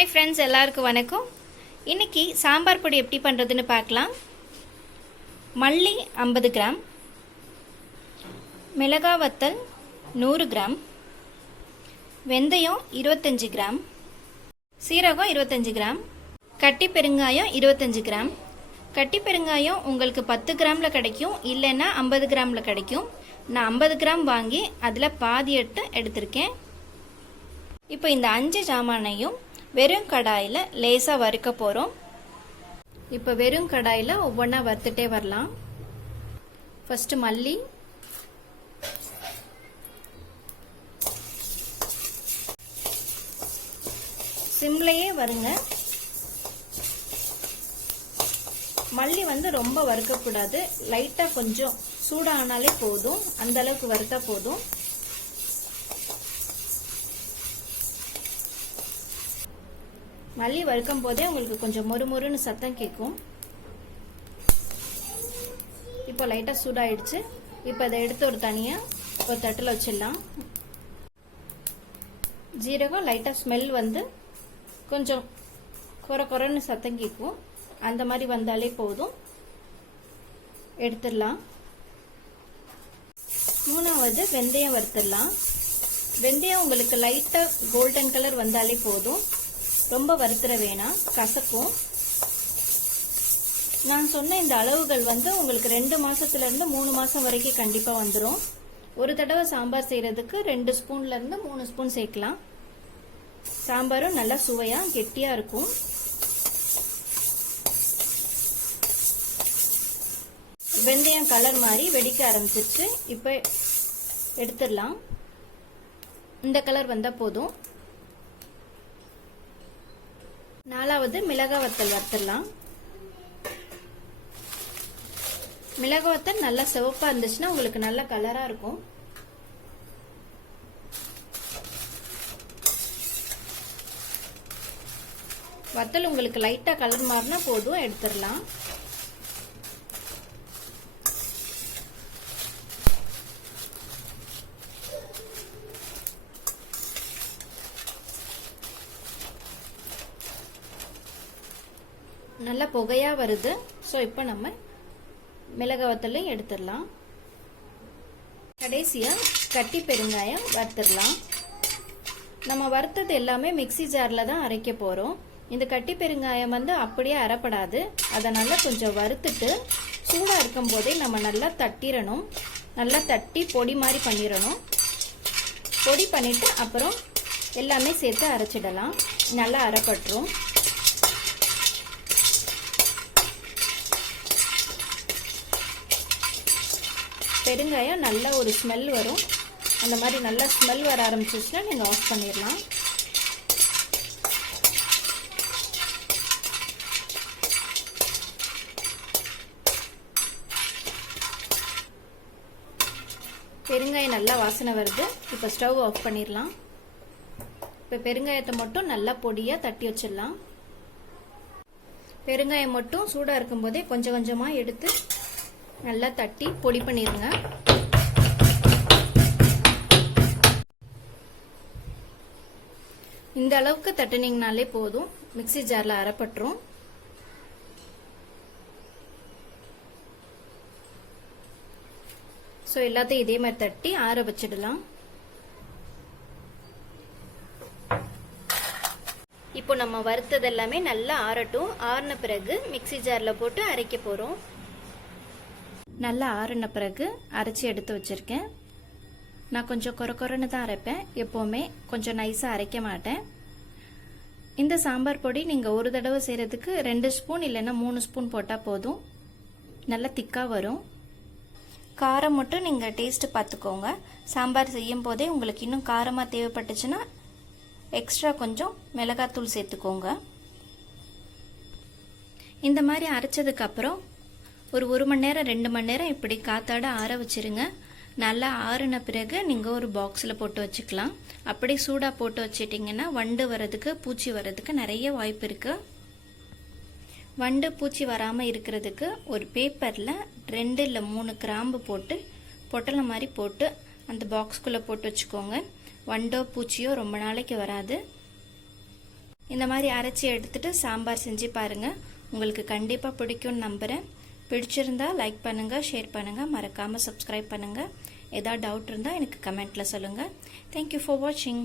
Hi friends, எல்லாருக்கும் வணக்கம். இன்னைக்கு சாம்பார் பொடி எப்படி பண்ணுறதுன்னு பார்க்கலாம். மல்லி 50 கிராம், மிளகாய் வத்தல் 100 கிராம், வெந்தயம் 25 கிராம், சீரகம் 25 கிராம், கட்டி பெருங்காயம் 25 கிராம். கட்டி பெருங்காயம் உங்களுக்கு 10 கிராமில் கிடைக்கும், இல்லைன்னா 50 கிராமில் கிடைக்கும். நான் 50 கிராம் வாங்கி அதில் பாதி எடுத்திருக்கேன். இப்போ இந்த 5 ஜாமானையும் வெறும் கடாயில் லேசாக வறுக்க போகிறோம். இப்போ வெறும் கடாயில் ஒவ்வொன்றா வறுத்துட்டே வரலாம். ஃபஸ்ட்டு மல்லி, சிம்லையே வருங்க. மல்லி ரொம்ப வறுக்கக்கூடாது, லைட்டாக கொஞ்சம் சூடானாலே போதும், அந்த அளவுக்கு வறுத்தா போதும். மல்லி வறுக்கும் போதே உங்களுக்கு கொஞ்சம் மொறுமொறுன்னு சத்தம் கேட்கும். இப்போ லைட்டாக சூடாயிடுச்சு. இப்போ அதை எடுத்து ஒரு தனியாக ஒரு தட்டில் வச்சிடலாம். ஜீரகம் லைட்டாக ஸ்மெல் கொஞ்சம் கொரன்னு சத்தம் கேட்கும், அந்த மாதிரி வந்தாலே போதும், எடுத்துடலாம். மூணாவது வெந்தயம் வறுத்துடலாம். வெந்தயம் உங்களுக்கு லைட்டாக கோல்டன் கலர் வந்தாலே போதும், ரொம்ப வறுத்துற வேணாம், கசக்கும். நான் சொன்ன இந்த அளவுகள் உங்களுக்கு 2 மாசத்துல இருந்து 3 மாசம் வரைக்கும் கண்டிப்பா வந்துடும். ஒரு தடவை சாம்பார் செய்யறதுக்கு 2 ஸ்பூன்ல இருந்து 3 ஸ்பூன் சேர்க்கலாம். சாம்பாரும் நல்லா சுவையா கெட்டியா இருக்கும். வெந்தயம் கலர் மாதிரி வெடிக்க ஆரம்பிச்சிருச்சு. இப்ப எடுத்துடலாம். இந்த கலர் வந்தா போதும். நாலாவது மிளகாய் வத்தல் வறுத்துடலாம். மிளகாய் வத்தல் நல்லா சிவப்பா இருந்துச்சுன்னா உங்களுக்கு நல்ல கலரா இருக்கும். வத்தல் உங்களுக்கு லைட்டா கலர் மாறினா போதும், எடுத்துடலாம். நல்லா புகையா வருது. ஸோ இப்போ நம்ம மிளகாய் வத்தலையும் எடுத்துடலாம். கடைசியா கட்டி பெருங்காயம் வறுத்துடலாம். நம்ம வறுத்தது எல்லாமே மிக்சி ஜார்ல தான் அரைக்க போறோம். இந்த கட்டி பெருங்காயம் அப்படியே அரைப்படாது, அதனால கொஞ்சம் வறுத்துட்டு சூடா இருக்கும் போதே நம்ம நல்லா தட்டிடணும். நல்லா தட்டி பொடி மாதிரி பண்ணிடணும். பொடி பண்ணிட்டு அப்புறம் எல்லாமே சேர்த்து அரைச்சிடலாம். நல்லா அரைப்பட்டுரும். பெருங்காயம் நல்ல ஒரு ஸ்மெல் வரும். அந்த மாதிரி நல்ல ஸ்மெல் வர ஆரம்பிச்சிச்சுன்னா நீங்கள் ஆஃப் பண்ணிடலாம். பெருங்காயம் நல்லா வாசனை வருது. இப்போ ஸ்டவ் ஆஃப் பண்ணிடலாம். இப்போ பெருங்காயத்தை மட்டும் நல்லா பொடியாக தட்டி வச்சிடலாம். பெருங்காயம் மட்டும் சூடாக இருக்கும்போதே கொஞ்சம் கொஞ்சமாக எடுத்து நல்லா தட்டி பொடி பண்ணிருங்க. இந்த அளவுக்கு தட்டினீங்கனாலே போதும், மிக்சி ஜார்ல அரைப்பட்டுரும். ஸோ எல்லாத்தையும் இதே மாதிரி தட்டி ஆற வச்சிடலாம். இப்போ நம்ம வறுத்தது எல்லாமே நல்லா ஆறட்டும். ஆறின பிறகு மிக்சி ஜார்ல போட்டு அரைக்க போறோம். நல்லா ஆறின பிறகு அரைச்சி எடுத்து வச்சிருக்கேன். நான் கொஞ்சம் கொரன்னு தான் அரைப்பேன், எப்போவுமே கொஞ்சம் நைஸாக அரைக்க மாட்டேன். இந்த சாம்பார் பொடி நீங்கள் ஒரு தடவை செய்கிறதுக்கு 2 ஸ்பூன் இல்லைன்னா 3 ஸ்பூன் போட்டால் போதும், நல்லா திக்காக வரும். காரம் மட்டும் நீங்கள் டேஸ்ட்டு பார்த்துக்கோங்க. சாம்பார் செய்யும் போதே உங்களுக்கு இன்னும் காரமாக தேவைப்பட்டுச்சுன்னா எக்ஸ்ட்ரா கொஞ்சம் மிளகாத்தூள் சேர்த்துக்கோங்க. இந்த மாதிரி அரைச்சதுக்கப்புறம் ஒரு 1 மணி நேரம் 2 மணி நேரம் இப்படி காத்தாட ஆற வச்சிருங்க. நல்லா ஆறின பிறகு நீங்கள் ஒரு பாக்ஸில் போட்டு வச்சுக்கலாம். அப்படி சூடாக போட்டு வச்சிட்டிங்கன்னா வண்டு வர்றதுக்கு பூச்சி வர்றதுக்கு நிறைய வாய்ப்பு இருக்கு. வண்டு பூச்சி வராமல் இருக்கிறதுக்கு ஒரு பேப்பரில் 2 இல்லை 3 கிராம்பு போட்டு பொட்டலை மாதிரி போட்டு அந்த பாக்ஸ்குள்ளே போட்டு வச்சுக்கோங்க. வண்டோ பூச்சியோ ரொம்ப நாளைக்கு வராது. இந்த மாதிரி அரைச்சி எடுத்துட்டு சாம்பார் செஞ்சு பாருங்கள். உங்களுக்கு கண்டிப்பாக பிடிக்கும்னு நம்புகிறேன். பிடிச்சிருந்தா லைக் பண்ணுங்கள், ஷேர் பண்ணுங்கள், மறக்காமல் சப்ஸ்கிரைப் பண்ணுங்கள். ஏதாவது டவுட் இருந்தால் எனக்கு கமெண்ட்டில் சொல்லுங்கள். தேங்க்யூ ஃபார் வாட்சிங்.